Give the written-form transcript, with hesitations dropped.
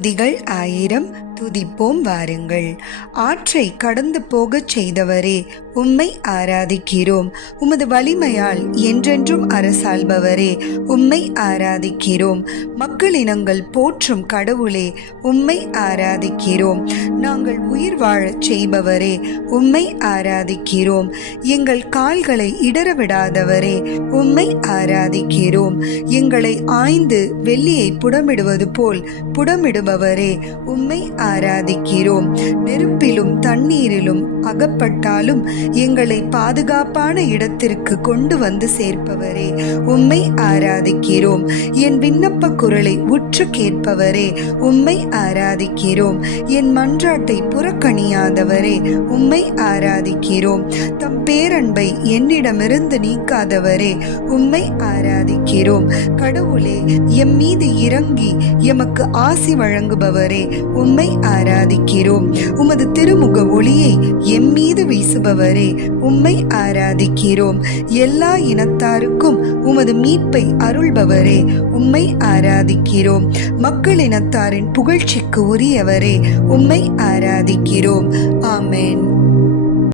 துதிகள் 1000 துதிப்போம் வாருங்கள். ஆற்றை கடந்து போகச் செய்தவரே, உம்மை ஆராதிக்கிறோம். உமது வலிமையால் என்றென்றும் அரசாள்பவரே, உம்மை ஆராதிக்கிறோம். மக்களினங்கள் போற்றும் கடவுளே, உம்மை ஆராதிக்கிறோம். நாங்கள் உயிர் வாழச் செய்பவரே, உம்மை ஆராதிக்கிறோம். எங்கள் கால்களை இடரவிடாதவரே, உம்மை ஆராதிக்கிறோம். எங்களை ஆய்ந்து வெள்ளியை புடமிடுவது போல் புடமிடுபவரே, உம்மை ஆராதிக்கிறோம். நெருப்பிலும் தண்ணீரிலும் அகப்பட்டாலும் எங்களை பாதுகாப்பான இடத்திற்கு கொண்டு வந்து சேர்ப்பவரே, உம்மை ஆராதிக்கிறோம். என் விண்ணப்ப குரலை உற்று கேட்பவரே, உம்மை ஆராதிக்கிறோம். என் மன்றாட்டை புறக்கணியாதவரே, உம்மை ஆராதிக்கிறோம். தம் பேரன்பை என்னிடமிருந்து நீக்காதவரே, உம்மை ஆராதிக்கிறோம். கடவுளே, எம் மீது இறங்கி எமக்கு ஆசி வழங்குபவரே, உம்மை ஆராதிக்கிறோம். உமது திருமுக ஒளியை எம் மீது வீசுபவரே, உம்மை ஆராதிக்கிறோம். எல்லா இனத்தாருக்கும் உமது மீட்பை அருள்பவரே, உம்மை ஆராதிக்கிறோம். மக்களினத்தாரின் புகழ்ச்சிக்கு உரியவரே, உம்மை ஆராதிக்கிறோம். ஆமென்.